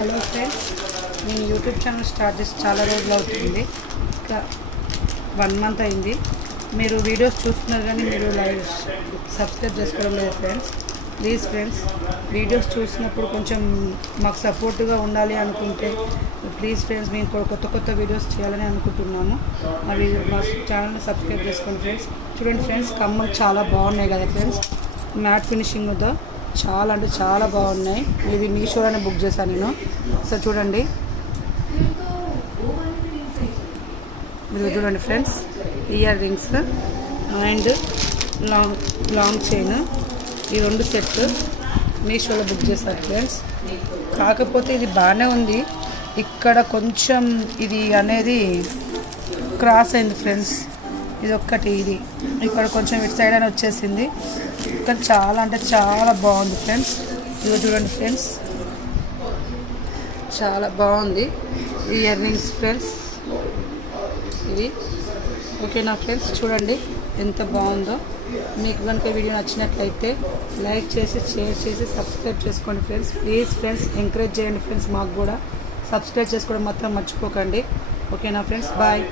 Hello friends, నేను YouTube channel start చేసి చాలా రోజులు అవుతుంది. ఇంకా 1 మంత్ అయింది. మీరు వీడియోస్ చూస్తున్నారు కానీ మీరు లైవ్ సబ్స్క్రైబ్ చేసుకోవడం లేదు ఫ్రెండ్స్. ప్లీజ్ ఫ్రెండ్స్, వీడియోస్ చూసినప్పుడు కొంచెం మాకు సపోర్ట్గా ఉండాలి అనుకుంటే ప్లీజ్ ఫ్రెండ్స్, మేము కొత్త వీడియోస్ చేయాలని అనుకుంటున్నాము. మా ఛానల్ని సబ్స్క్రైబ్ చేసుకోండి ఫ్రెండ్స్. చూడండి ఫ్రెండ్స్, కమ్మలు చాలా బాగున్నాయి కదా ఫ్రెండ్స్. మ్యాట్ ఫినిషింగ్ వద్ద చాలా అంటే చాలా బాగున్నాయి. ఇవి మీషోలోనే బుక్ చేశాను నేను. సో చూడండి, మీరు చూడండి friends, ear rings and long chain, ఈ 2 సెట్ మీషోలో బుక్ చేశాను ఫ్రెండ్స్. కాకపోతే ఇది బాగానే ఉంది, ఇక్కడ కొంచెం ఇది అనేది క్రాస్ అయింది ఫ్రెండ్స్. ఇది ఒక్కటి, ఇది ఇక్కడ కొంచెం ఇటు సైడ్ అని వచ్చేసింది. కానీ చాలా అంటే చాలా బాగుంది ఫ్రెండ్స్. ఇది చూడండి ఫ్రెండ్స్, చాలా బాగుంది ఇయర్ రింగ్స్ ఫ్రెండ్స్. ఇది ఓకేనా ఫ్రెండ్స్, చూడండి ఎంత బాగుందో. మీకు కనుక వీడియో నచ్చినట్లయితే లైక్ చేసి షేర్ చేసి సబ్స్క్రైబ్ చేసుకోండి ఫ్రెండ్స్. ప్లీజ్ ఫ్రెండ్స్, ఎంకరేజ్ చేయండి ఫ్రెండ్స్. మాకు కూడా సబ్స్క్రైబ్ చేసుకోవడం మాత్రం మర్చిపోకండి. ఓకేనా ఫ్రెండ్స్, బాయ్.